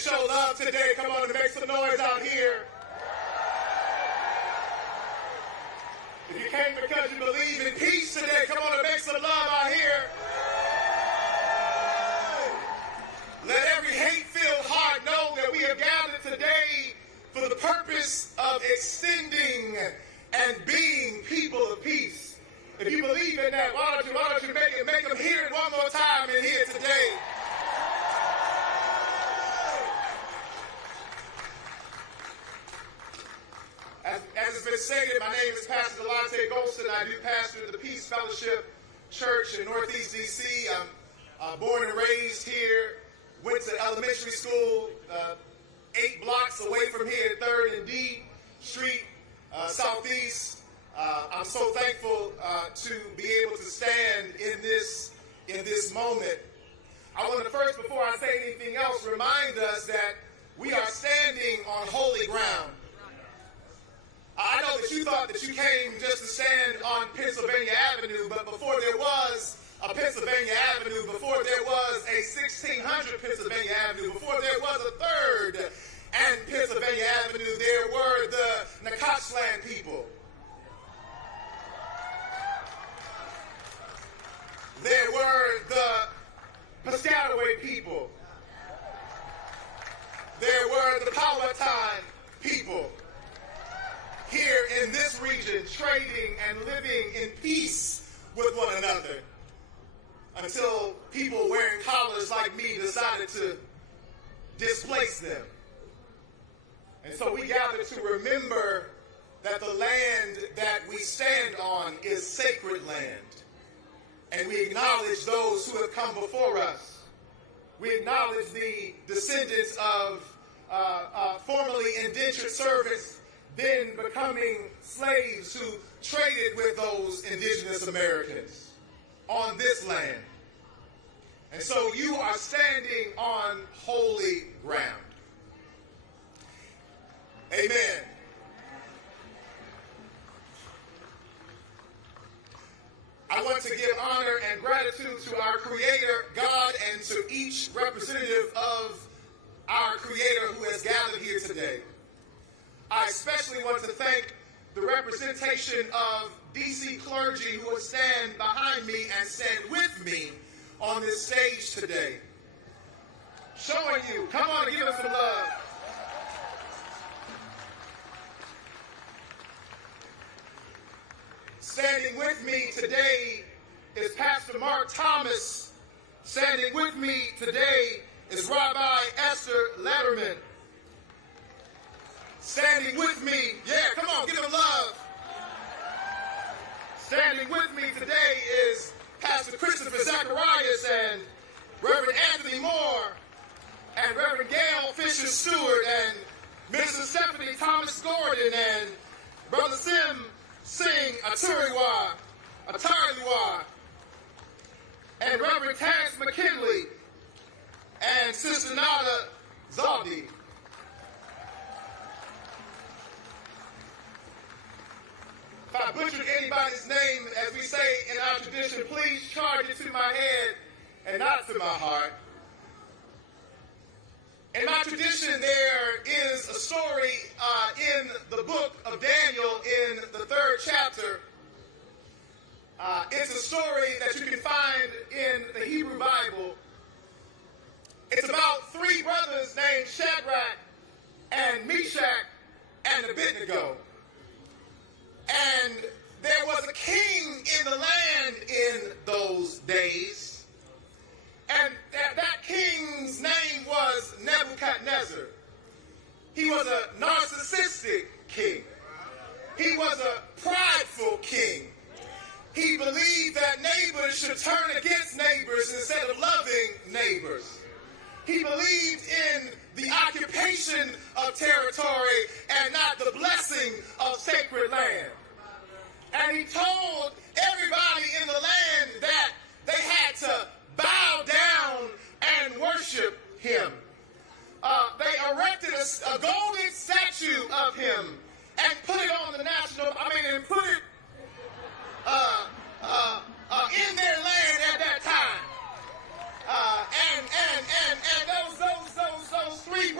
show love today, come on and make some noise out here. If you came because you believe in peace today, come on and make some love out here. Let every hate-filled heart know that we have gathered today for the purpose of extending and being people of peace. If you believe in that, why don't you make them hear it one more time in here today. As has been stated, my name is Pastor Delonte Golston. I do pastor the Peace Fellowship Church in Northeast D.C. I'm born and raised here, went to elementary school 8 blocks away from here, 3rd and D Street, Southeast. I'm so thankful to be able to stand in this moment. I want to first, before I say anything else, remind us that we are standing on holy ground. I know that you thought that you came just to stand on Pennsylvania Avenue, but before there was a Pennsylvania Avenue, before there was a 1600 Pennsylvania Avenue, before there was a 3rd and Pennsylvania Avenue, there were the Nacotchland people. There were the Piscataway people. There were the Powhatan people. Here in this region, trading and living in peace with one another until people wearing collars like me decided to displace them. And so we gather to remember that the land that we stand on is sacred land. And we acknowledge those who have come before us. We acknowledge the descendants of formerly indentured servants, then becoming slaves who traded with those indigenous Americans on this land. And so you are standing on holy ground. Amen. I want to give honor and gratitude to our Creator, God, and to each representative of our Creator who has gathered here today. I especially want to thank the representation of DC clergy who will stand behind me and stand with me on this stage today. Showing you, come on and give us some love. Standing with me today is Pastor Mark Thomas. Standing with me today is Rabbi Esther Letterman. Standing with me, come on, give them love. Standing with me today is Pastor Christopher Zacharias and Reverend Anthony Moore and Reverend Gail Fisher Stewart and Mrs. Stephanie Thomas Gordon and Brother Sim Singh Atariwa, and Reverend Terrence McKinley and Sister Nada Zaldi. If I butchered anybody's name, as we say in our tradition, please charge it to my head and not to my heart. In my tradition, there is a story in the book of Daniel in the 3rd chapter. It's a story that you can find in the Hebrew Bible. It's about 3 brothers named Shadrach and Meshach and Abednego. And there was a king in the land in those days. And that king's name was Nebuchadnezzar. He was a narcissistic king. He was a prideful king. He believed that neighbors should turn against neighbors instead of loving neighbors. He believed in the occupation of territory and not the blessing of sacred land. And he told everybody in the land that they had to bow down and worship him. They erected a golden statue of him and put it on the and put it in their land at that time. And those 3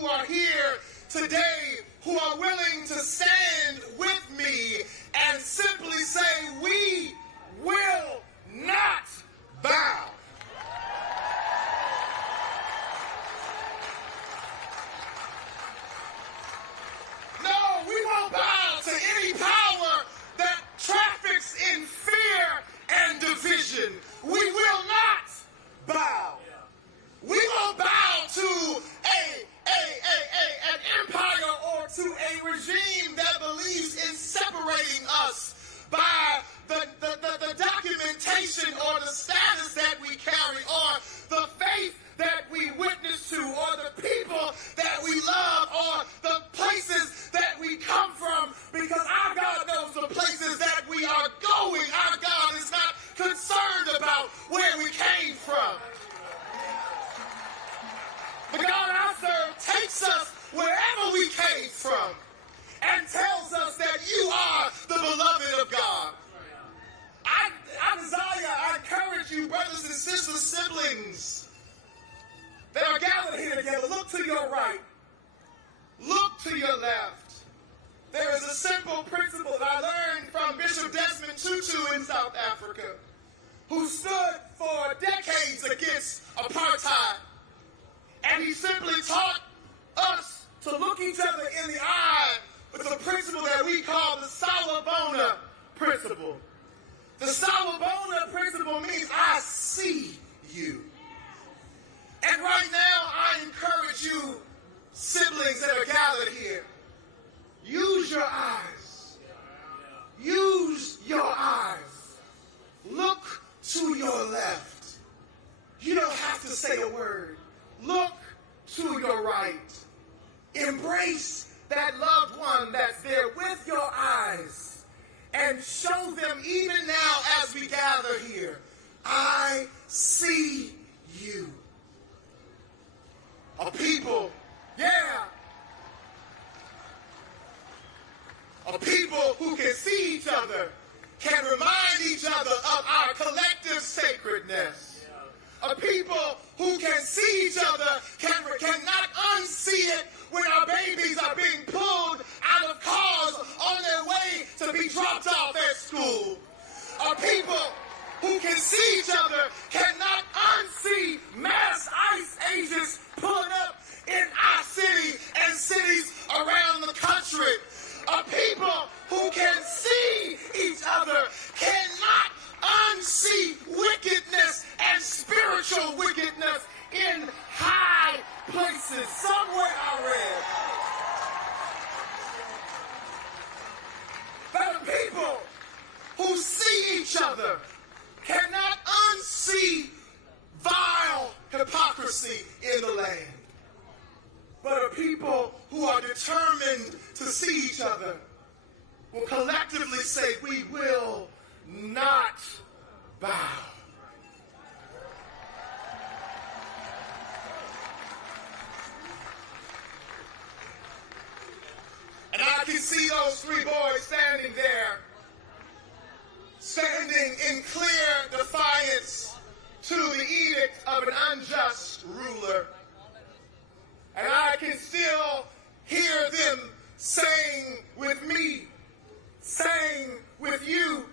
who are here today who are willing to stand with me and simply say, we will not bow. No, we won't bow to any power that traffics in fear and division. We will not bow. We won't bow to an empire or to a regime that believes in separating us by the documentation or the status that we carry or the faith that we witness to or the people that we love or the places that we come from, because our God knows the places that we are going. Our God is not concerned about where we came from. The God I serve takes us wherever we came from and tells us that you are the beloved of God. I encourage you, brothers and sisters, siblings that are gathered here together, look to your right, look to your left. There is a simple principle that I learned from Bishop Desmond Tutu in South Africa, who stood for decades against apartheid. And he simply taught us to look each other in the eye with a principle that we call the Sawubona principle. The Sawubona principle means I see you. And right now, I encourage you, siblings that are gathered here, use your eyes. Use your eyes. Look to your left. You don't have to say a word. Look to your right. Embrace that loved one that's there with your eyes and show them even now as we gather here, I see you. A people, a people who can see each other, can remind each other of our collective sacredness. A people who can see each other cannot unsee it when our babies are being pulled out of cars on their way to be dropped off at school. A people who can see each other cannot unsee mass ICE agents pulling up in our city and cities around the country. A people who can see each other cannot unsee wickedness and spiritual wickedness in high places. Somewhere I read that people who see each other cannot unsee vile hypocrisy in the land. But a people who are determined to see each other will collectively say, we will not bow. And I can see those three boys standing there, standing in clear defiance to the edict of an unjust ruler. And I can still hear them saying with me, saying with you,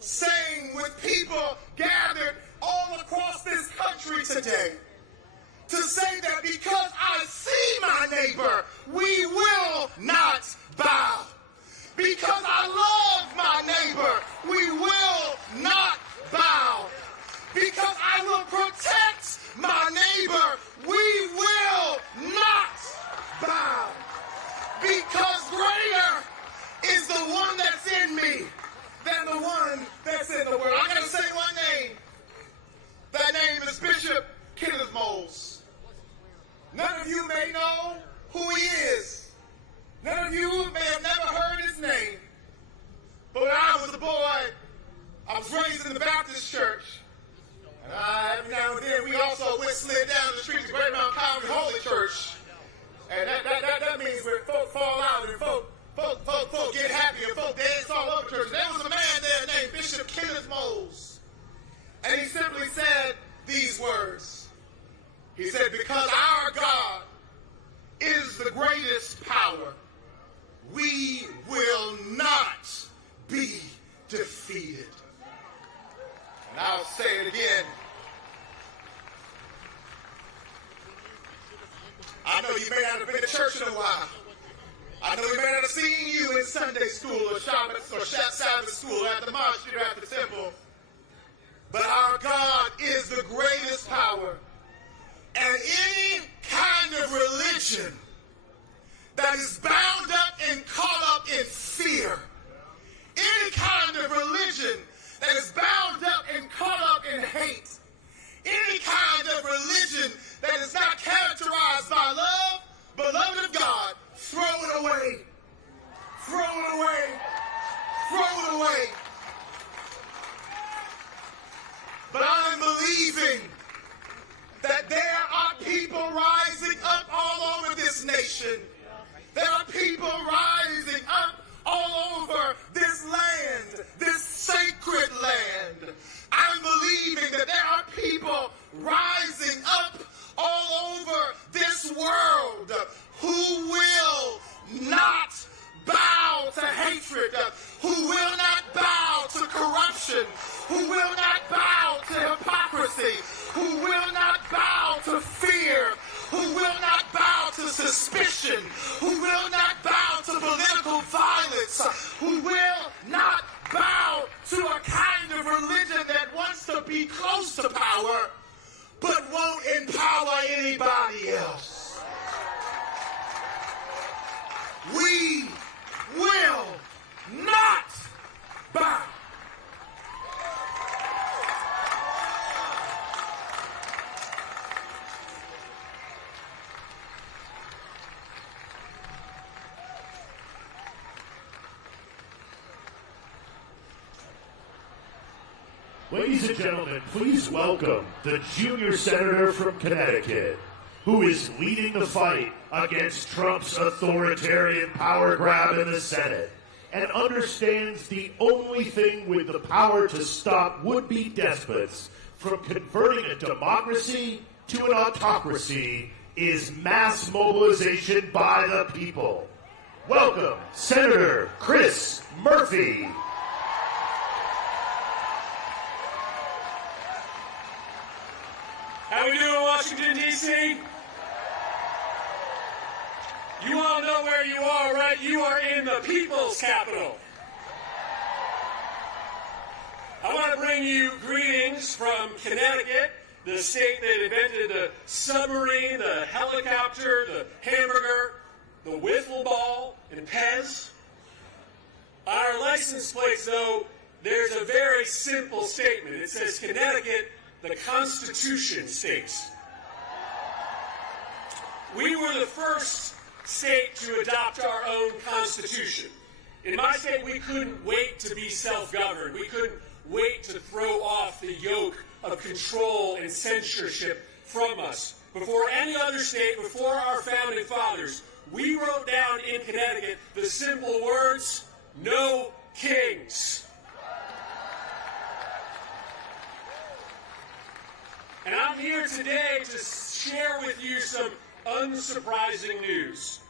saying with people gathered all across this country today, to say that because I see my neighbor, we will not bow. Because I love my neighbor, we will not bow. Because I will protect my neighbor, we will not bow. Because greater is the one that's in me than the one that's in the world. I'm going to say one name. That name is Bishop Kenneth Moles. None of you may know who he is. None of you may have never heard his name. But when I was a boy, I was raised in the Baptist church. And every now and then we also slid down the street to Great Mount Calvary Holy Church. And that means when folk fall out and folk get happy and folk dance all over church. There was a man there named Bishop Kenneth Moles. And he simply said these words. He said, because our God is power, we will not be defeated. And I'll say it again. I know you may not have been to church in a while. I know we may not have seen you in Sunday school or Sabbath school at the mosque or at the temple. But our God is the greatest power. And any kind of religion that is bound up and caught up in fear, any kind of religion that is bound up and caught up in hate, any kind of religion that is not characterized by love, beloved of God, throw it away. Throw it away. Throw it away. But I'm believing that there are people rising up all over this nation. There are people rising up all over this land, this sacred land. I'm believing that there are people rising up all over this world who will not bow to hatred, who will not bow to corruption, who will not bow to hypocrisy, who will not bow to fear, who will not bow to suspicion, who will not bow to political violence, who will not bow to a kind of religion that wants to be close to power, but won't empower anybody else. We will not bow. Ladies and gentlemen, please welcome the junior senator from Connecticut, who is leading the fight against Trump's authoritarian power grab in the Senate and understands the only thing with the power to stop would-be despots from converting a democracy to an autocracy is mass mobilization by the people. Welcome, Senator Chris Murphy. How we doing, Washington, D.C.? You all know where you are, right? You are in the people's capital. I want to bring you greetings from Connecticut, the state that invented the submarine, the helicopter, the hamburger, the wiffle ball, and Pez. On our license plates, though, there's a very simple statement. It says, Connecticut, the Constitution states. We were the first state to adopt our own Constitution. In my state, we couldn't wait to be self-governed. We couldn't wait to throw off the yoke of control and censorship from us. Before any other state, before our founding fathers, we wrote down in Connecticut the simple words, no kings. And I'm here today to share with you some unsurprising news.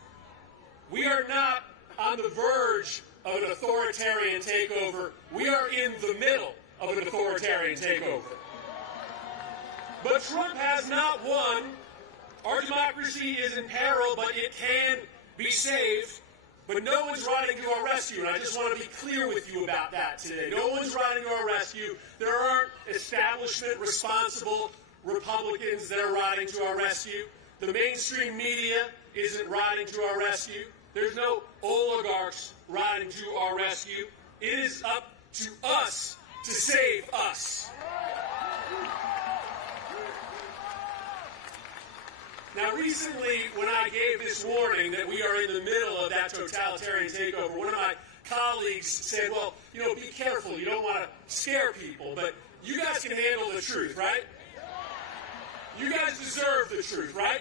We are not on the verge of an authoritarian takeover. We are in the middle of an authoritarian takeover. But Trump has not won. Our democracy is in peril, but it can be saved. But no one's riding to our rescue, and I just want to be clear with you about that today. No one's riding to our rescue. There aren't establishment responsible Republicans that are riding to our rescue. The mainstream media isn't riding to our rescue. There's no oligarchs riding to our rescue. It is up to us to save us. Now, recently, when I gave this warning that we are in the middle of that totalitarian takeover, one of my colleagues said, well, be careful. You don't want to scare people, but you guys can handle the truth, right? You guys deserve the truth, right?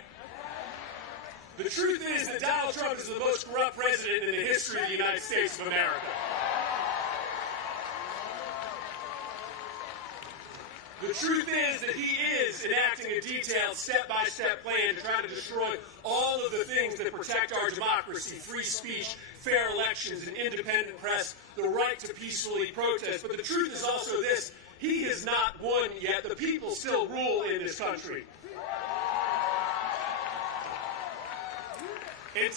The truth is that Donald Trump is the most corrupt president in the history of the United States of America. The truth is that he is enacting a detailed step-by-step plan to try to destroy all of the things that protect our democracy: free speech, fair elections, an independent press, the right to peacefully protest. But the truth is also this: he has not won yet. The people still rule in this country. And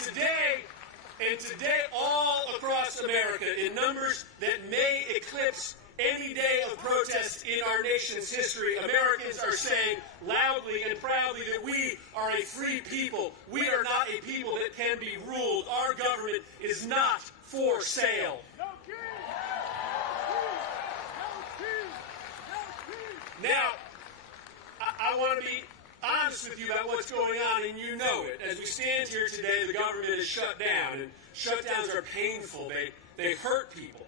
today, all across America, in numbers that may eclipse any day of protest in our nation's history, Americans are saying loudly and proudly that we are a free people. We are not a people that can be ruled. Our government is not for sale. Now, I want to be honest with you about what's going on, and you know it. As we stand here today, the government is shut down, and shutdowns are painful. They hurt people.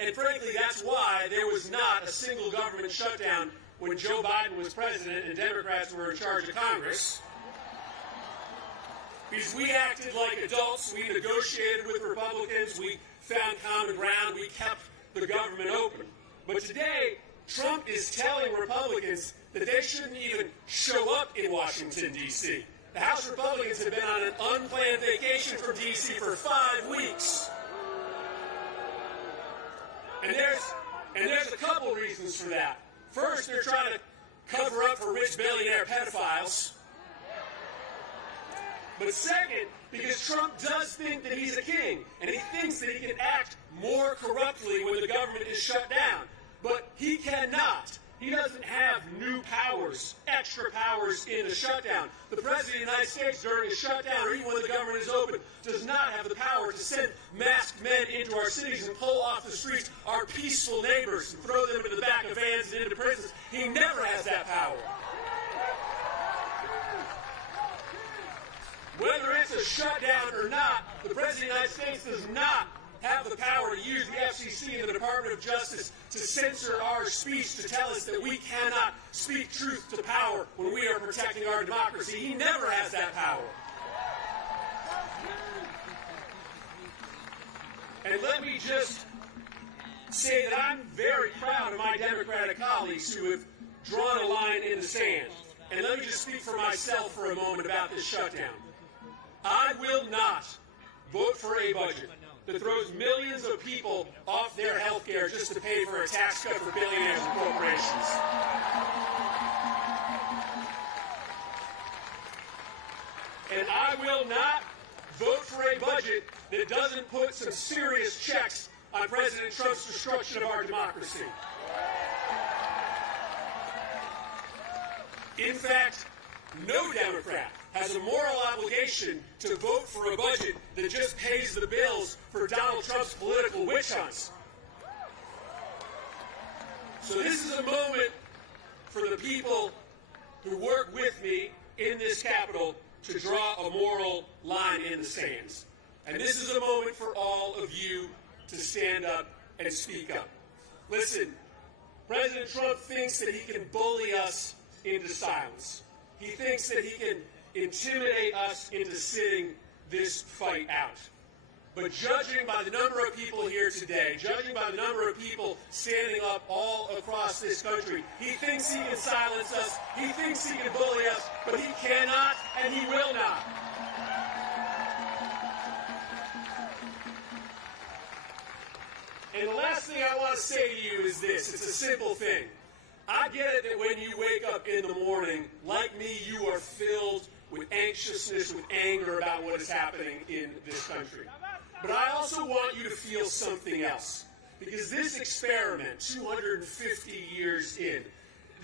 And frankly, that's why there was not a single government shutdown when Joe Biden was president and Democrats were in charge of Congress. Because we acted like adults, we negotiated with Republicans, we found common ground, we kept the government open. But today, Trump is telling Republicans that they shouldn't even show up in Washington, D.C. The House Republicans have been on an unplanned vacation from D.C. for 5 weeks. And there's a couple reasons for that. First, they're trying to cover up for rich billionaire pedophiles. But second, because Trump does think that he's a king, and he thinks that he can act more corruptly when the government is shut down. But he cannot. He doesn't have new powers, extra powers in a shutdown. The President of the United States, during a shutdown, or even when the government is open, does not have the power to send masked men into our cities and pull off the streets our peaceful neighbors and throw them into the back of vans and into prisons. He never has that power. Whether it's a shutdown or not, the President of the United States does not have the power to use the FCC and the Department of Justice to censor our speech, to tell us that we cannot speak truth to power when we are protecting our democracy. He never has that power. And let me just say that I'm very proud of my Democratic colleagues who have drawn a line in the sand. And let me just speak for myself for a moment about this shutdown. I will not vote for a budget that throws millions of people off their health care just to pay for a tax cut for billionaires and corporations. And I will not vote for a budget that doesn't put some serious checks on President Trump's destruction of our democracy. In fact, no Democrat has a moral obligation to vote for a budget that just pays the bills for Donald Trump's political witch hunts. So this is a moment for the people who work with me in this Capitol to draw a moral line in the sands. And this is a moment for all of you to stand up and speak up. Listen, President Trump thinks that he can bully us into silence. He thinks that he can intimidate us into sitting this fight out. But judging by the number of people here today, judging by the number of people standing up all across this country, he thinks he can silence us, he thinks he can bully us, but he cannot and he will not. And the last thing I want to say to you is this. It's a simple thing. I get it that when you wake up in the morning, like me, you are filled with anxiousness, with anger about what is happening in this country. But I also want you to feel something else. Because this experiment, 250 years in,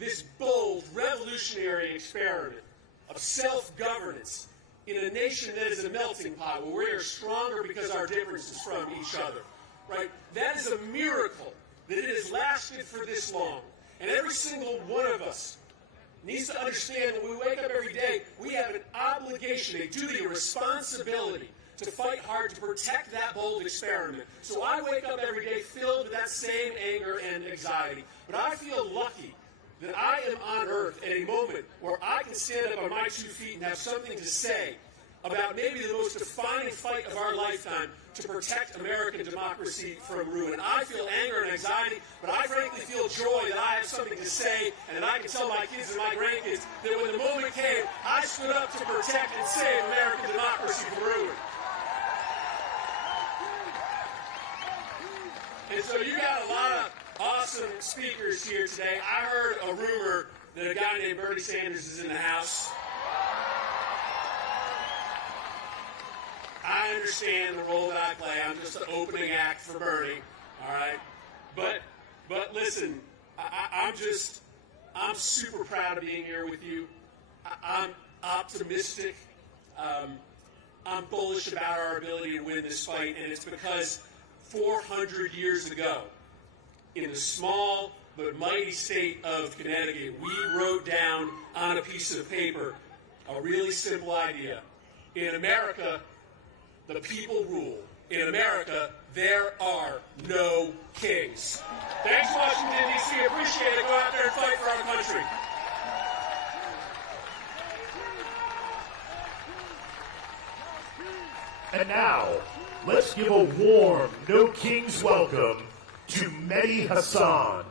this bold, revolutionary experiment of self-governance in a nation that is a melting pot, where we are stronger because our differences from each other, right? That is a miracle that it has lasted for this long. And every single one of us needs to understand that when we wake up every day, we have an obligation, a duty, a responsibility to fight hard to protect that bold experiment. So I wake up every day filled with that same anger and anxiety. But I feel lucky that I am on earth at a moment where I can stand up on my 2 feet and have something to say about maybe the most defining fight of our lifetime to protect American democracy from ruin. I feel anger and anxiety, but I frankly feel joy that I have something to say and that I can tell my kids and my grandkids that when the moment came, I stood up to protect and save American democracy from ruin. And so you got a lot of awesome speakers here today. I heard a rumor that a guy named Bernie Sanders is in the house. I understand the role that I play. I'm just the opening act for Bernie, all right? But listen, I'm super proud of being here with you. I'm optimistic. I'm bullish about our ability to win this fight, and it's because 400 years ago, in the small but mighty state of Connecticut, we wrote down on a piece of paper a really simple idea. In America, the people rule. In America, there are no kings. Thanks, Washington, D.C. Appreciate it. Go out there and fight for our country. And now, let's give a warm No Kings welcome to Mehdi Hassan,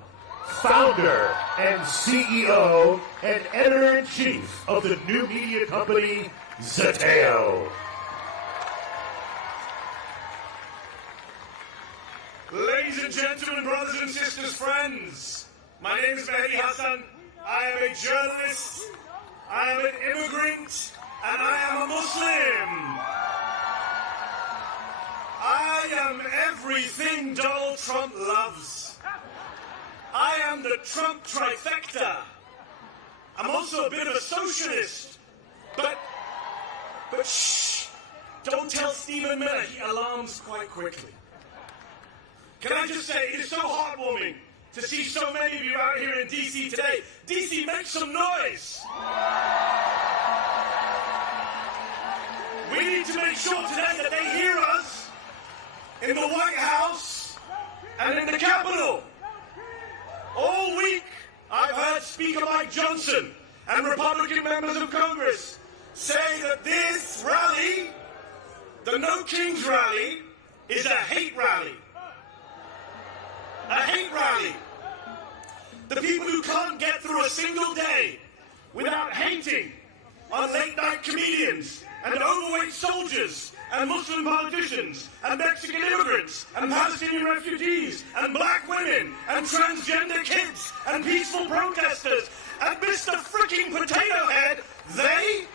founder and CEO and editor-in-chief of the new media company, Zateo. Ladies and gentlemen, brothers and sisters, friends, my name is Mehdi Hassan. I am a journalist, I am an immigrant, and I am a Muslim. I am everything Donald Trump loves. I am the Trump trifecta. I'm also a bit of a socialist. But shh, don't tell Stephen Miller, he alarms quite quickly. Can I just say, it is so heartwarming to see so many of you out here in D.C. today. D.C., make some noise. We need to make sure today that they hear us in the White House and in the Capitol. All week, I've heard Speaker Mike Johnson and Republican members of Congress say that this rally, the No Kings rally, is a hate rally. A hate rally. The people who can't get through a single day without hating on late-night comedians and overweight soldiers and Muslim politicians and Mexican immigrants and Palestinian refugees and black women and transgender kids and peaceful protesters and Mr. Fricking Potato Head, they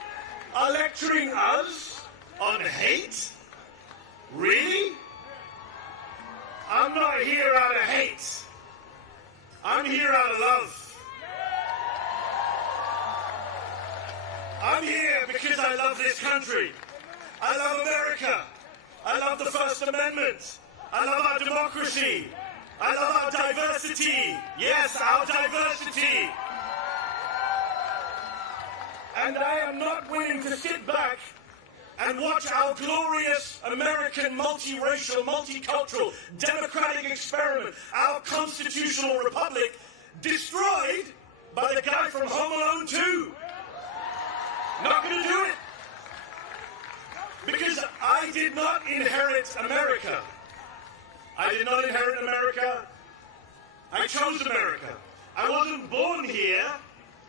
are lecturing us on hate? Really? I'm not here out of hate. I'm here out of love. I'm here because I love this country. I love America. I love the First Amendment. I love our democracy. I love our diversity. Yes, our diversity. And I am not willing to sit back and watch our glorious American multiracial, multicultural, democratic experiment, our constitutional republic, destroyed by the guy from Home Alone 2. Not going to do it. Because I did not inherit America. I did not inherit America. I chose America. I wasn't born here.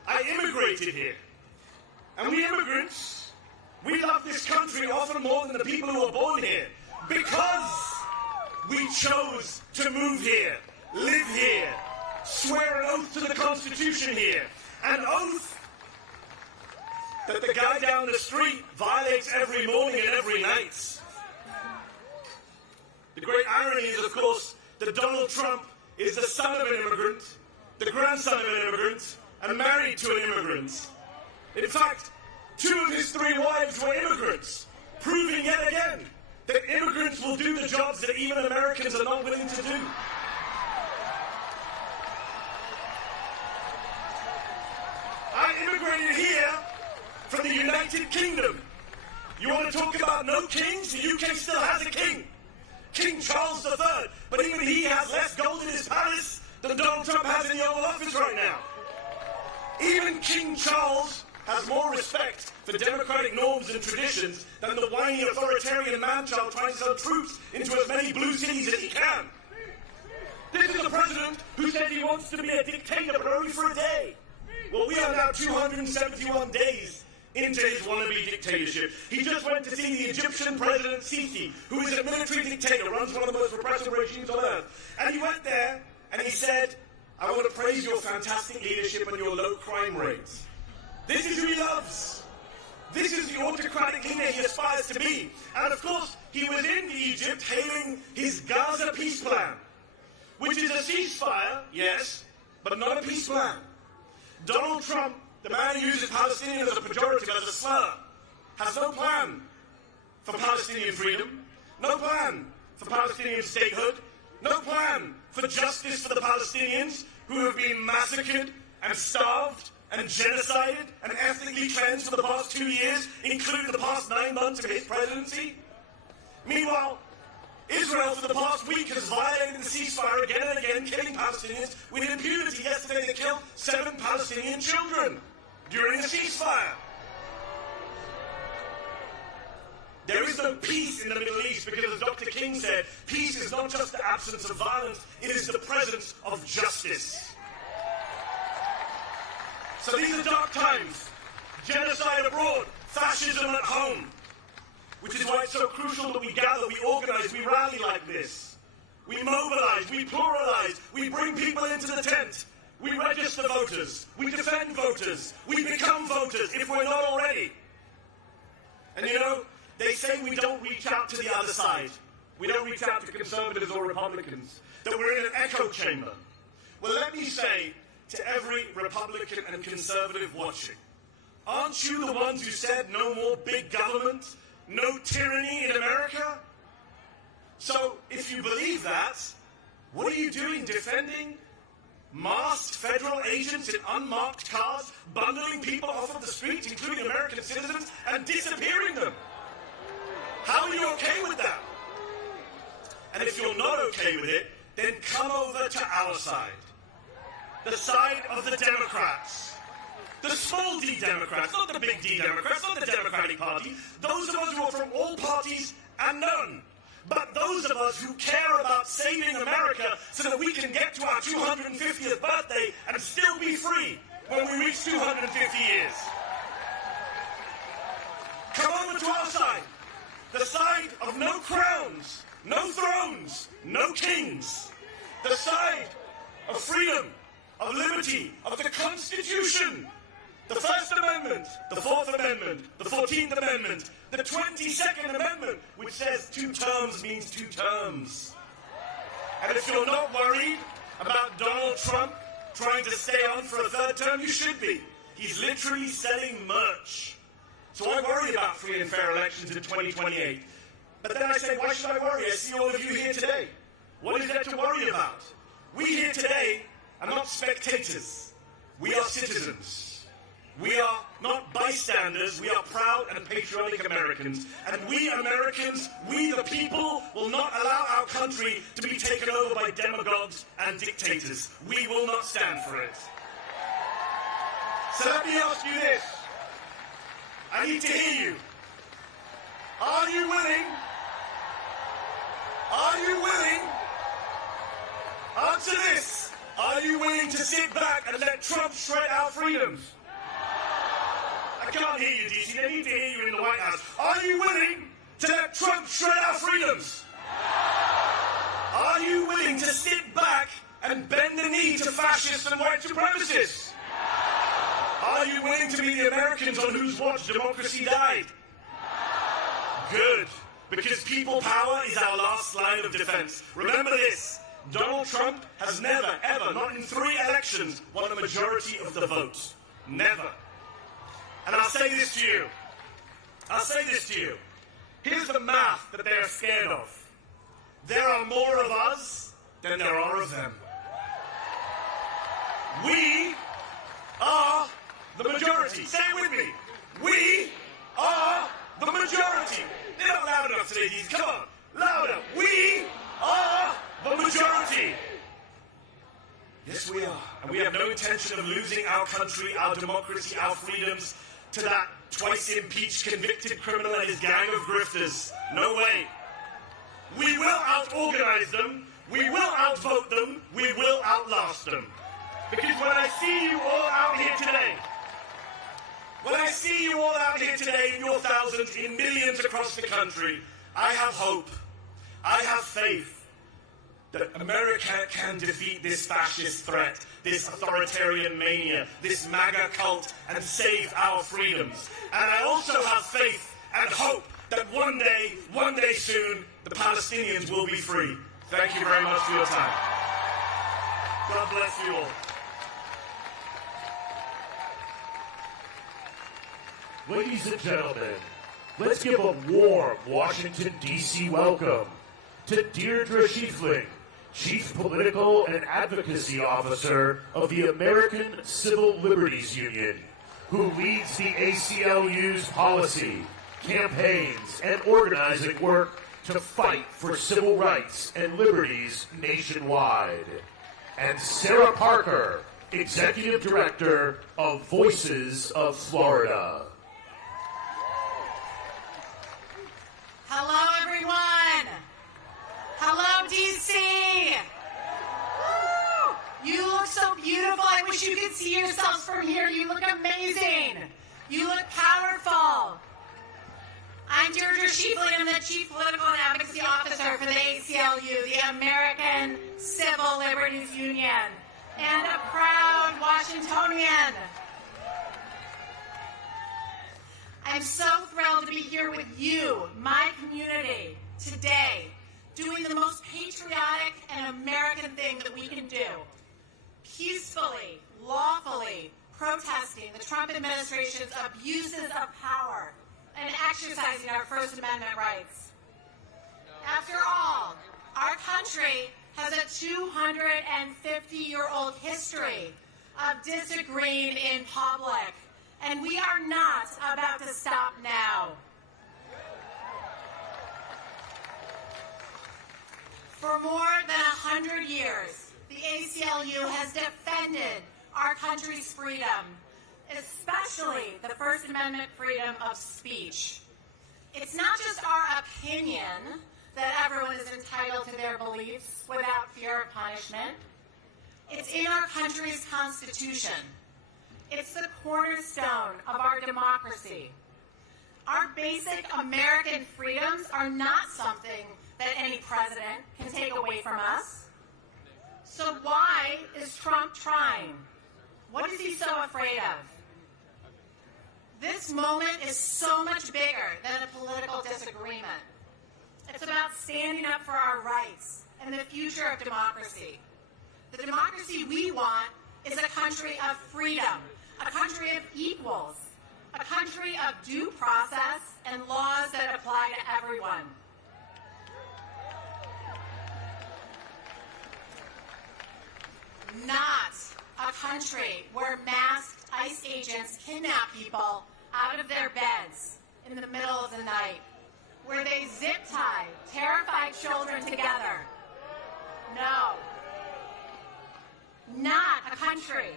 I immigrated here. And we immigrants, we love this country often more than the people who were born here because we chose to move here, live here, swear an oath to the Constitution here, an oath that the guy down the street violates every morning and every night. The great irony is, of course, that Donald Trump is the son of an immigrant, the grandson of an immigrant, and married to an immigrant. In fact, 2 of his 3 wives were immigrants, proving yet again that immigrants will do the jobs that even Americans are not willing to do. I immigrated here from the United Kingdom. You want to talk about no kings? The UK still has a king. King Charles III. But even he has less gold in his palace than Donald Trump has in the Oval Office right now. Even King Charles has more respect for democratic norms and traditions than the whiny authoritarian man-child trying to send troops into as many blue cities as he can. This is a president who says he wants to be a dictator, but only for a day. Well, we are now 271 days into his wannabe dictatorship. He just went to see the Egyptian President Sisi, who is a military dictator, runs one of the most repressive regimes on earth. And he went there and he said, I want to praise your fantastic leadership and your low crime rates. This is who he loves. This is the autocratic leader he aspires to be. And of course, he was in Egypt hailing his Gaza peace plan, which is a ceasefire, yes, but not a peace plan. Donald Trump, the man who uses Palestinian as a pejorative, as a slur, has no plan for Palestinian freedom, no plan for Palestinian statehood, no plan for justice for the Palestinians who have been massacred and starved and genocided and ethnically cleansed for the past 2 years, including the past 9 months of his presidency. Meanwhile, Israel for the past week has violated the ceasefire again and again, killing Palestinians with impunity. Yesterday they killed 7 Palestinian children during the ceasefire. There is no peace in the Middle East because, as Dr. King said, peace is not just the absence of violence, it is the presence of justice. So these are dark times. Genocide abroad, fascism at home. Which is why it's so crucial that we gather, we organize, we rally like this. We mobilize, we pluralize, we bring people into the tent. We register voters, we defend voters, we become voters if we're not already. And you know, they say we don't reach out to the other side. We don't reach out to conservatives or Republicans, that we're in an echo chamber. Well, let me say to every Republican and conservative watching, aren't you the ones who said no more big government? No tyranny in America? So, if you believe that, what are you doing defending masked federal agents in unmarked cars, bundling people off of the streets, including American citizens, and disappearing them? How are you okay with that? And if you're not okay with it, then come over to our side. The side of the Democrats. The small D Democrats, not the big D Democrats, not the Democratic Party. Those of us who are from all parties and none. But those of us who care about saving America so that we can get to our 250th birthday and still be free when we reach 250 years. Come over to our side. The side of no crowns, no thrones, no kings. The side of freedom, of liberty, of the Constitution. The First Amendment, the Fourth Amendment, the 14th Amendment, the 22nd Amendment, which says 2 terms means 2 terms. And if you're not worried about Donald Trump trying to stay on for a 3rd term, you should be. He's literally selling merch. So I worry about free and fair elections in 2028. But then I say, why should I worry? I see all of you here today. What is there to worry about? We here today are not spectators. We are citizens. We are not bystanders, we are proud and patriotic Americans. And we Americans, we the people, will not allow our country to be taken over by demagogues and dictators. We will not stand for it. So let me ask you this. I need to hear you. Are you willing? Are you willing? Answer this. Are you willing to sit back and let Trump shred our freedoms? I can't hear you, DC. They need to hear you in the White House. Are you willing to let Trump shred our freedoms? Are you willing to sit back and bend the knee to fascists and white supremacists? Are you willing to be the Americans on whose watch democracy died? Good. Because people power is our last line of defense. Remember this. Donald Trump has never, ever, not in 3 elections, won a majority of the vote. Never. And I'll say this to you. I'll say this to you. Here's the math that they're scared of. There are more of us than there are of them. We are the majority. Say it with me. We are the majority. They're not loud enough today, these. Come on. Louder. We are the majority. Yes, we are. And we have no intention of losing our country, our democracy, our freedoms to that twice impeached convicted criminal and his gang of grifters. No way. We will out-organize them, we will outvote them, we will outlast them. Because when I see you all out here today, in your thousands, in millions across the country, I have hope, I have faith that America can defeat this fascist threat, this authoritarian mania, this MAGA cult, and save our freedoms. And I also have faith and hope that one day soon, the Palestinians will be free. Thank you very much for your time. God bless you all. Ladies and gentlemen, let's give a warm Washington, D.C. welcome to Deirdre Schieffelin, Chief Political and Advocacy Officer of the American Civil Liberties Union, who leads the ACLU's policy, campaigns, and organizing work to fight for civil rights and liberties nationwide. And Sarah Parker, Executive Director of Voices of Florida. Hello, everyone. Hello, DC. Woo! You look so beautiful. I wish you could see yourselves from here. You look amazing. You look powerful. I'm Deirdre Schieffelin. I'm the Chief Political and Advocacy Officer for the ACLU, the American Civil Liberties Union, and a proud Washingtonian. I'm so thrilled to be here with you, my community, today, doing the most patriotic and American thing that we can do. Peacefully, lawfully protesting the Trump administration's abuses of power and exercising our First Amendment rights. After all, our country has a 250-year-old history of disagreeing in public, and we are not about to stop now. For more than 100 years, the ACLU has defended our country's freedom, especially the First Amendment freedom of speech. It's not just our opinion that everyone is entitled to their beliefs without fear of punishment. It's in our country's Constitution. It's the cornerstone of our democracy. Our basic American freedoms are not something that any president can take away from us. So why is Trump trying? What is he so afraid of? This moment is so much bigger than a political disagreement. It's about standing up for our rights and the future of democracy. The democracy we want is a country of freedom, a country of equals, a country of due process and laws that apply to everyone. Not a country where masked ICE agents kidnap people out of their beds in the middle of the night, where they zip-tie terrified children together. No. Not a country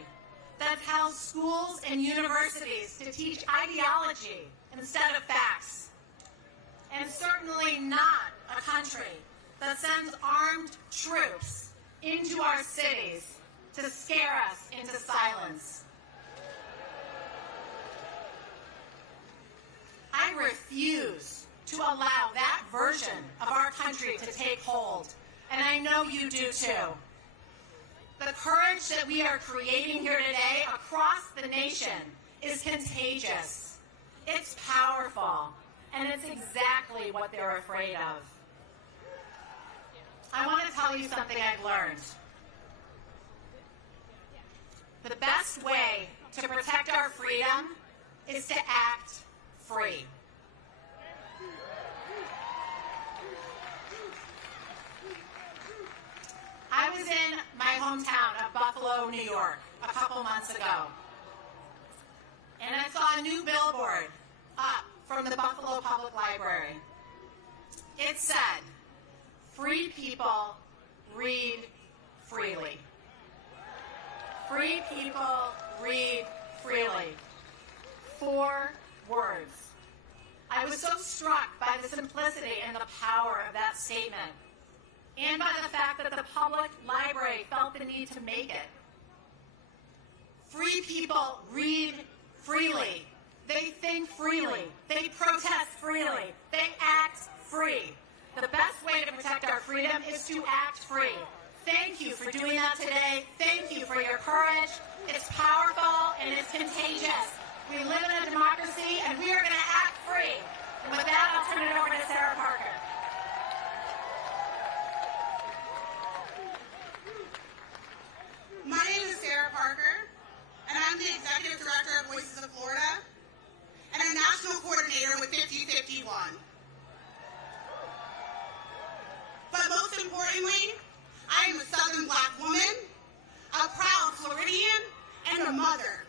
that tells schools and universities to teach ideology instead of facts. And certainly not a country that sends armed troops into our cities to scare us into silence. I refuse to allow that version of our country to take hold, and I know you do too. The courage that we are creating here today across the nation is contagious. It's powerful, and it's exactly what they're afraid of. I want to tell you something I've learned. The best way to protect our freedom is to act free. I was in my hometown of Buffalo, New York, a couple months ago, and I saw a new billboard up from the Buffalo Public Library. It said, "Free people read freely." Free people read freely. 4 words. I was so struck by the simplicity and the power of that statement, and by the fact that the public library felt the need to make it. Free people read freely. They think freely. They protest freely. They act free. The best way to protect our freedom is to act free. Thank you for doing that today. Thank you for your courage. It's powerful and it's contagious. We live in a democracy and we are going to act free. And with that, I'll turn it over to Sarah Parker. My name is Sarah Parker, and I'm the Executive Director of Voices of Florida and a National Coordinator with 5051. But most importantly, I am a Southern Black woman, a proud Floridian, and a mother.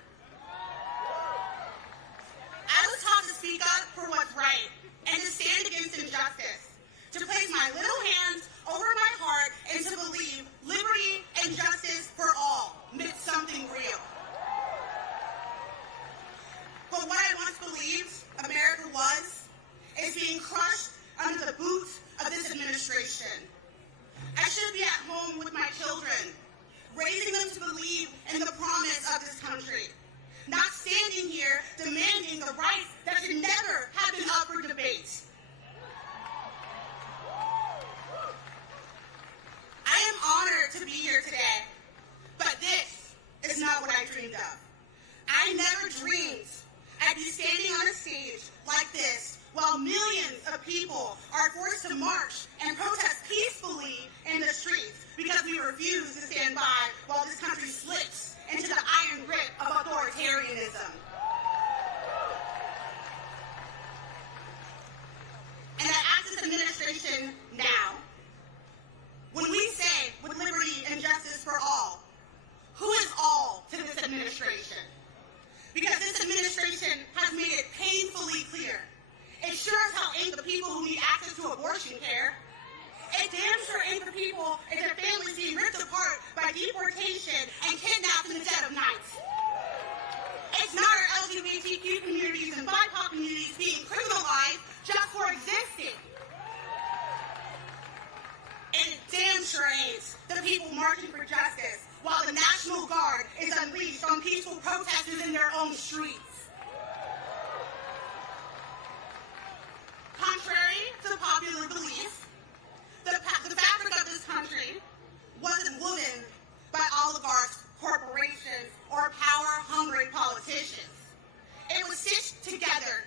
I was taught to speak up for what's right and to stand against injustice, to place my little hands over my heart and to believe liberty and justice for all meant something real. But what I once believed America was is being crushed under the boots of this administration. I should be at home with my children, raising them to believe in the promise of this country, not standing here demanding the rights that should never have been up for debate. I am honored to be here today, but this is not what I dreamed of. I never dreamed I'd be standing on a stage like this while millions of people are forced to march and protest peacefully in the streets because we refuse to stand by while this country slips into the iron grip of authoritarianism. And I ask this administration now, when we say with liberty and justice for all, who is all to this administration? Because this administration has made it painfully clear. It sure as hell ain't the people who need access to abortion care. It damn sure ain't the people and their families being ripped apart by deportation and kidnapped in the dead of night. It's not our LGBTQ communities and BIPOC communities being criminalized just for existing. And it damn sure ain't the people marching for justice while the National Guard is unleashed on peaceful protesters in their own streets. Contrary to popular belief, the fabric of this country wasn't woven by oligarchs, corporations, or power-hungry politicians. It was stitched together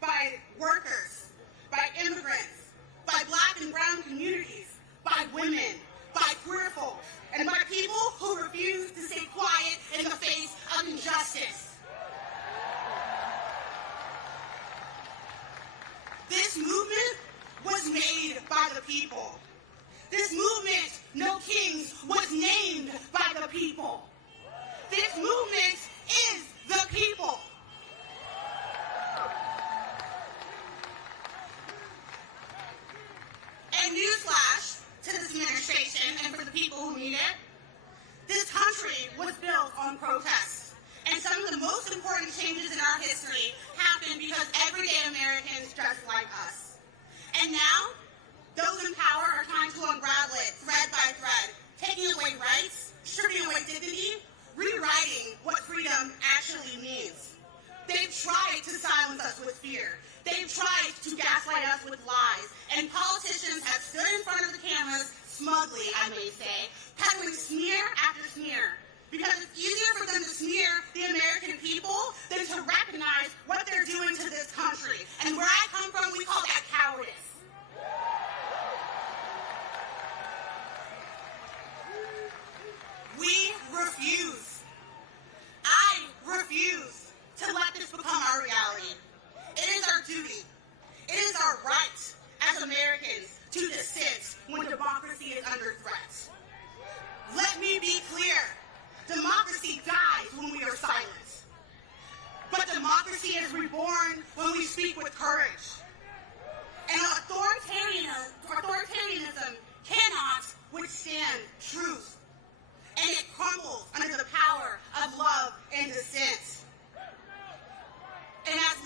by workers, by immigrants, by Black and brown communities, by women, by queer folks, and by people who refuse to stay quiet in the face of injustice. This movement was made by the people. This movement, No Kings, was named by the people. This movement is the people. And newsflash to this administration and for the people who need it, this country was built on protests. And some of the most important changes in our history happened because everyday Americans just like us. And now, those in power are trying to unravel it thread by thread, taking away rights, stripping away dignity, rewriting what freedom actually means. They've tried to silence us with fear. They've tried to gaslight us with lies. And politicians have stood in front of the cameras, smugly, I may say, peddling smear after smear. Because it's easier for them to smear the American people than to recognize what they're doing to this country. And where I come from, we call that cowardice. We refuse. I refuse to let this become our reality. It is our duty. It is our right as Americans to dissent when democracy is under threat. Let me be clear. Democracy dies when we are silent. But democracy is reborn when we speak with courage. And authoritarianism cannot withstand truth. And it crumbles under the power of love and dissent.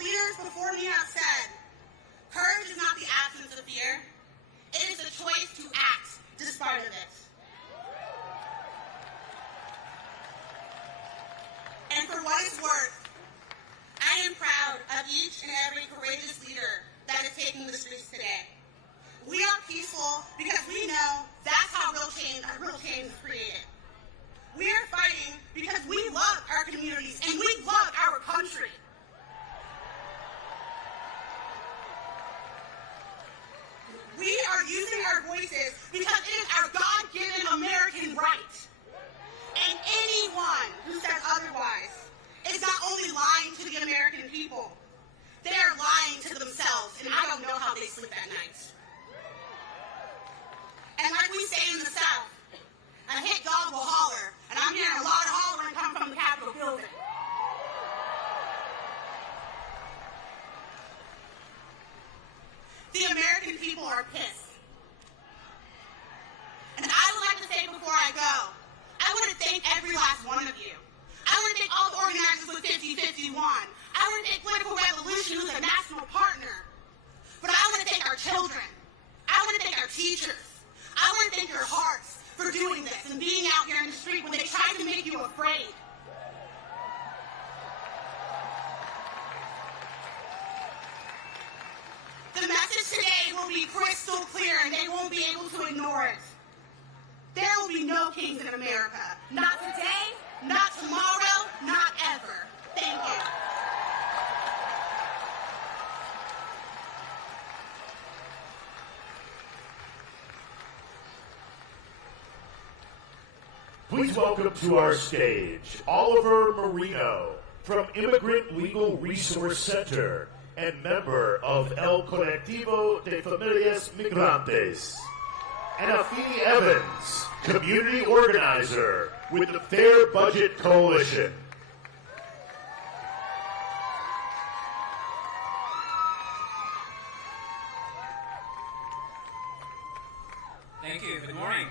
leaders before me have said, courage is not the absence of fear. It is the choice to act despite of it. And for what it's worth, I am proud of each and every courageous leader that is taking the streets today. We are peaceful because we know that's how real change is created. We are fighting because we love our communities and we love our country. We are using our voices because it is our God-given American right. And anyone who says otherwise is not only lying to the American people, they are lying to themselves, and I don't know how they sleep at night. And like we say in the South, a hit dog will holler, and I'm hearing a lot of hollering come from the Capitol building. The American people are pissed. And I would like to say before I go, I want to thank every last one of you. I want to thank all the organizers with 5051. I want to thank Political Revolution, who's a national partner. But I want to thank our children. I want to thank our teachers. I want to thank your hearts for doing this and being out here in the street when they try to make you afraid. The message today will be crystal clear and they won't be able to ignore it. There will be no kings in America. Not today, not tomorrow, not ever. Thank you. Please welcome to our stage Oliver Marino from Immigrant Legal Resource Center and member of El Colectivo de Familias Migrantes, and Afeni Evans, community organizer with the Fair Budget Coalition. Thank you. Good morning.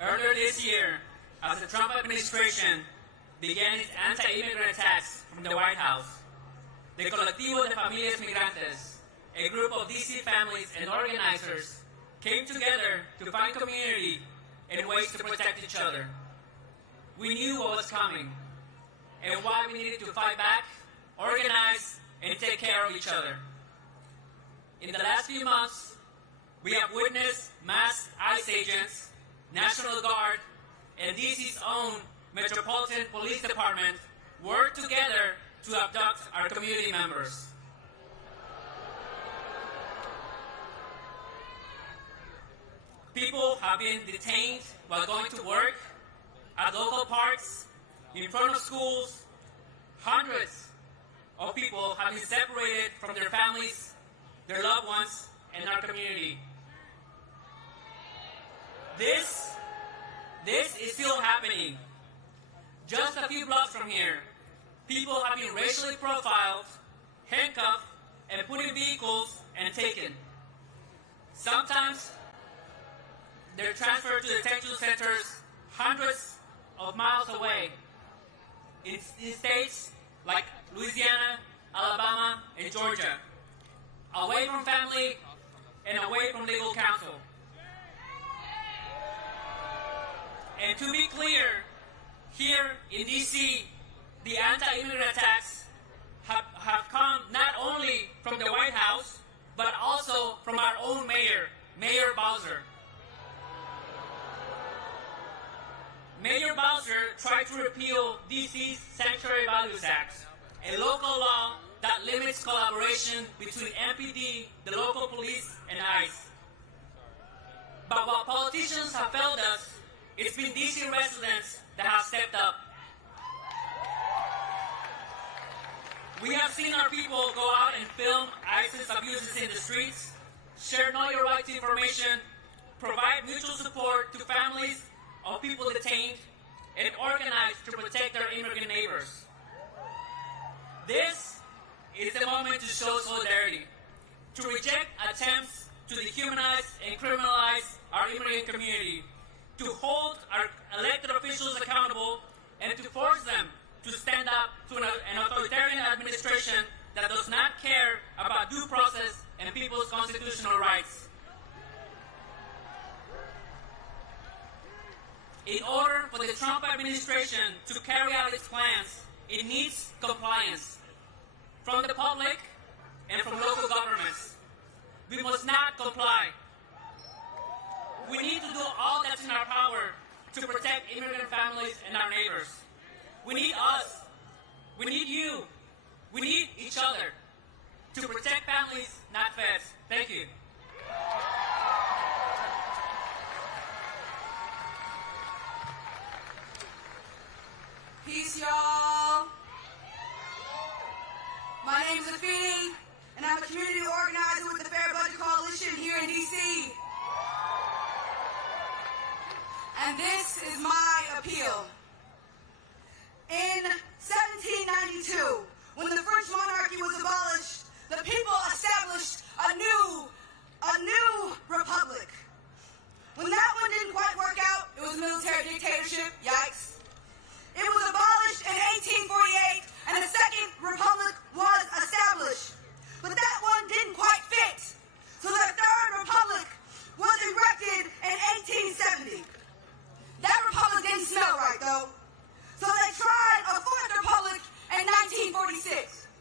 Earlier this year, as the Trump administration began its anti-immigrant attacks from the White House, the Colectivo de Familias Migrantes, a group of DC families and organizers, came together to find community and ways to protect each other. We knew what was coming and why we needed to fight back, organize, and take care of each other. In the last few months, we have witnessed masked ICE agents, National Guard, and DC's own Metropolitan Police Department work together to abduct our community members. People have been detained while going to work, at local parks, in front of schools. Hundreds of people have been separated from their families, their loved ones, and our community. This is still happening. Just a few blocks from here, people have been racially profiled, handcuffed, and put in vehicles and taken. Sometimes they're transferred to detention centers hundreds of miles away in states like Louisiana, Alabama, and Georgia, away from family and away from legal counsel. And to be clear, here in DC, the anti-immigrant attacks have come not only from the White House, but also from our own mayor, Mayor Bowser. Mayor Bowser tried to repeal DC's Sanctuary Values Act, a local law that limits collaboration between MPD, the local police, and ICE. But while politicians have failed us, it's been DC residents that have stepped up. We have seen our people go out and film ISIS abuses in the streets, share Know Your Rights information, provide mutual support to families of people detained, and organize to protect their immigrant neighbors. This is the moment to show solidarity, to reject attempts to dehumanize and criminalize our immigrant community, to hold our elected officials accountable, and to force them to stand up to an authoritarian administration that does not care about due process and people's constitutional rights. In order for the Trump administration to carry out its plans, it needs compliance from the public and from local governments. We must not comply. We need to do all that's in our power to protect immigrant families and our neighbors. We need us. We need you. We need each other to protect families, not feds. Thank you. Peace, y'all. My name is Afeni, and I'm a community organizer with the Fair Budget Coalition here in D.C. And this is my appeal. In 1792, when the French monarchy was abolished, the people established a new republic. When that one didn't quite work out, it was a military dictatorship. Yikes. It was abolished in 1848, and a second republic was established. But that one didn't quite fit. So the third republic was erected in 1870. That republic didn't smell right, though. So they tried a fourth republic in 1946.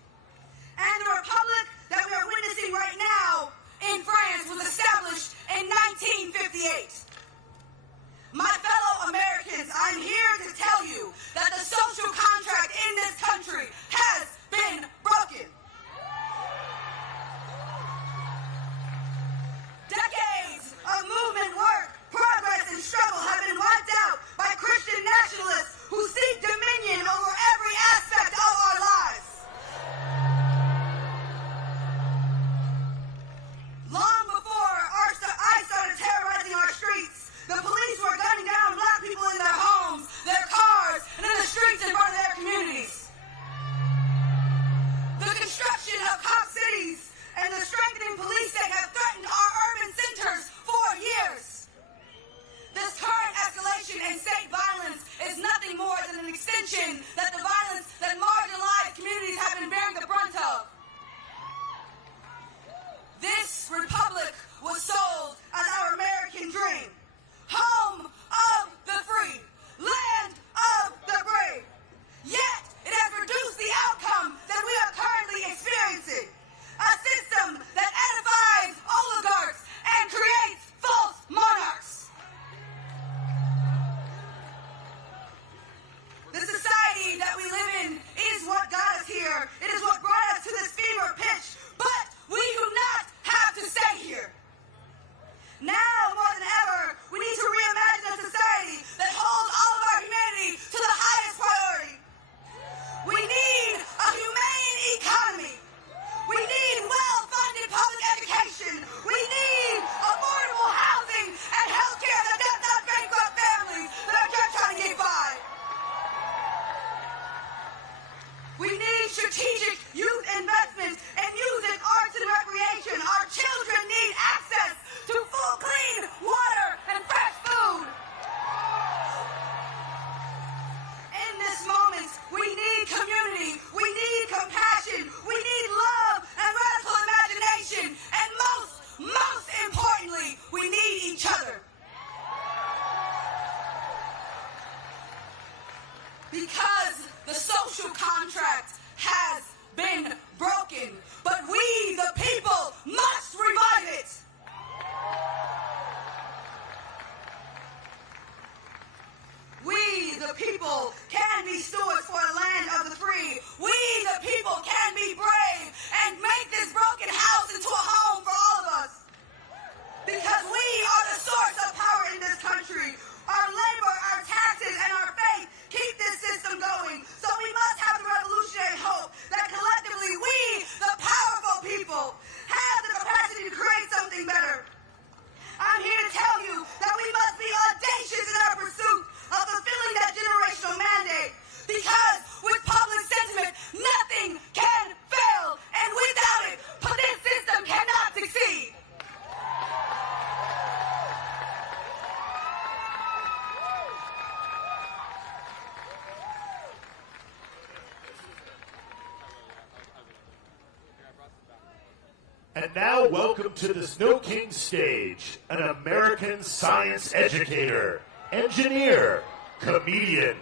And now welcome to the Snow King stage, an American science educator, engineer, comedian,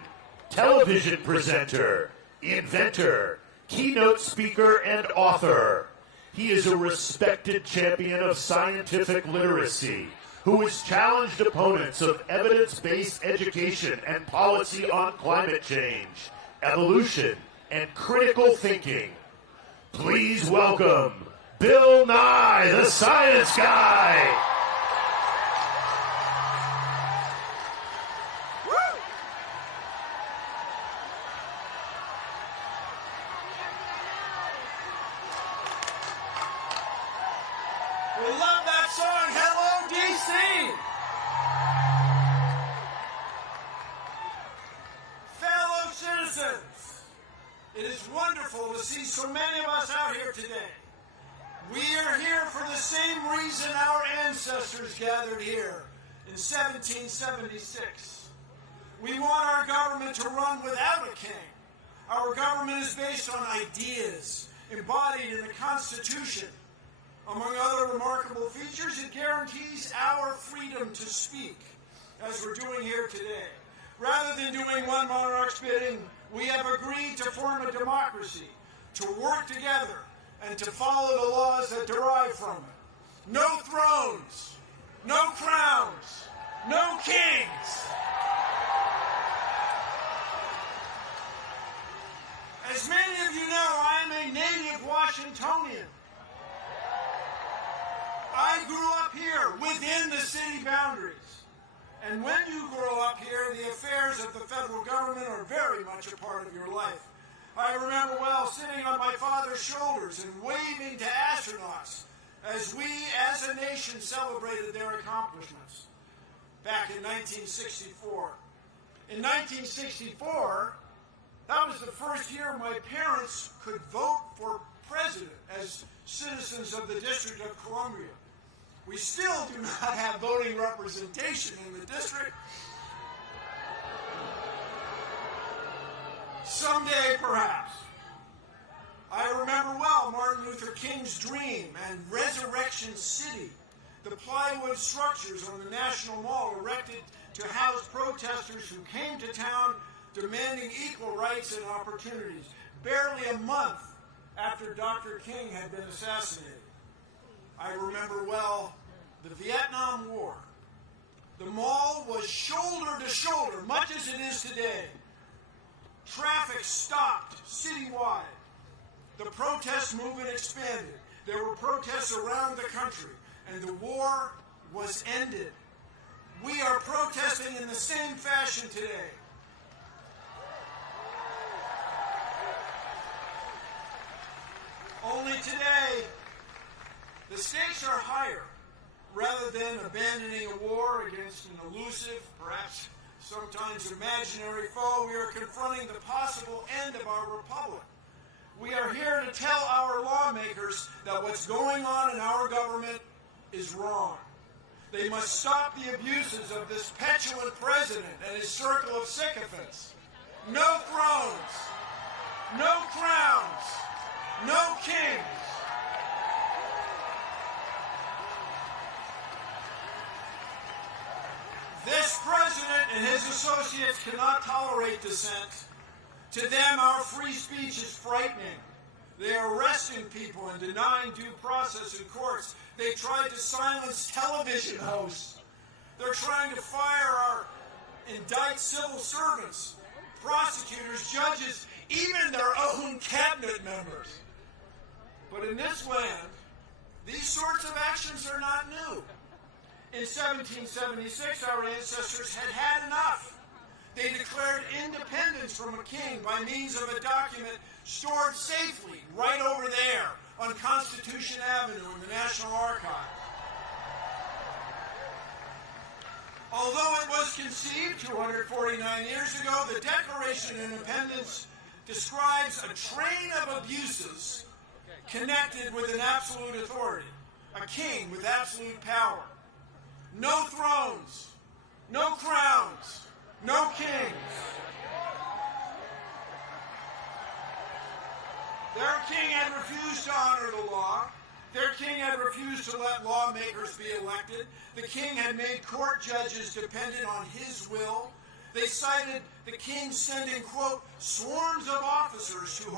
television presenter, inventor, keynote speaker, and author. He is a respected champion of scientific literacy who has challenged opponents of evidence-based education and policy on climate change, evolution, and critical thinking. Please welcome Bill Nye, the Science Guy. We love that song, Hello, D.C. Fellow citizens, it is wonderful to see so many of us out here today. We are here for the same reason our ancestors gathered here in 1776. We want our government to run without a king. Our government is based on ideas embodied in the Constitution. Among other remarkable features, it guarantees our freedom to speak, as we're doing here today. Rather than doing one monarch's bidding, we have agreed to form a democracy, to work together, and to follow the laws that derive from it. No thrones, no crowns, no kings. As many of you know, I am a native Washingtonian. I grew up here within the city boundaries. And when you grow up here, the affairs of the federal government are very much a part of your life. I remember well sitting on my father's shoulders and waving to astronauts as we, as a nation, celebrated their accomplishments back in 1964. In 1964, that was the first year my parents could vote for president as citizens of the District of Columbia. We still do not have voting representation in the district. Someday, perhaps. I remember well Martin Luther King's dream and Resurrection City, the plywood structures on the National Mall erected to house protesters who came to town demanding equal rights and opportunities, barely a month after Dr. King had been assassinated. I remember well the Vietnam War. The mall was shoulder to shoulder, much as it is today. Traffic stopped citywide. The protest movement expanded. There were protests around the country, and the war was ended. We are protesting in the same fashion today. Only today, the stakes are higher. Rather than abandoning a war against an elusive, perhaps sometimes imaginary foe, we are confronting the possible end of our republic. We are here to tell our lawmakers that what's going on in our government is wrong. They must stop the abuses of this petulant president and his circle of sycophants. No thrones, no crowns, no kings. This president and his associates cannot tolerate dissent. To them, our free speech is frightening. They are arresting people and denying due process in courts. They tried to silence television hosts. They're trying to fire or indict civil servants, prosecutors, judges, even their own cabinet members. But in this land, these sorts of actions are not new. In 1776, our ancestors had had enough. They declared independence from a king by means of a document stored safely right over there on Constitution Avenue in the National Archives. Although it was conceived 249 years ago, the Declaration of Independence describes a train of abuses connected with an absolute authority, a king with absolute power. No thrones, no crowns, no kings. Their king had refused to honor the law. Their king had refused to let lawmakers be elected. The king had made court judges dependent on his will. They cited the king sending, quote, swarms of officers to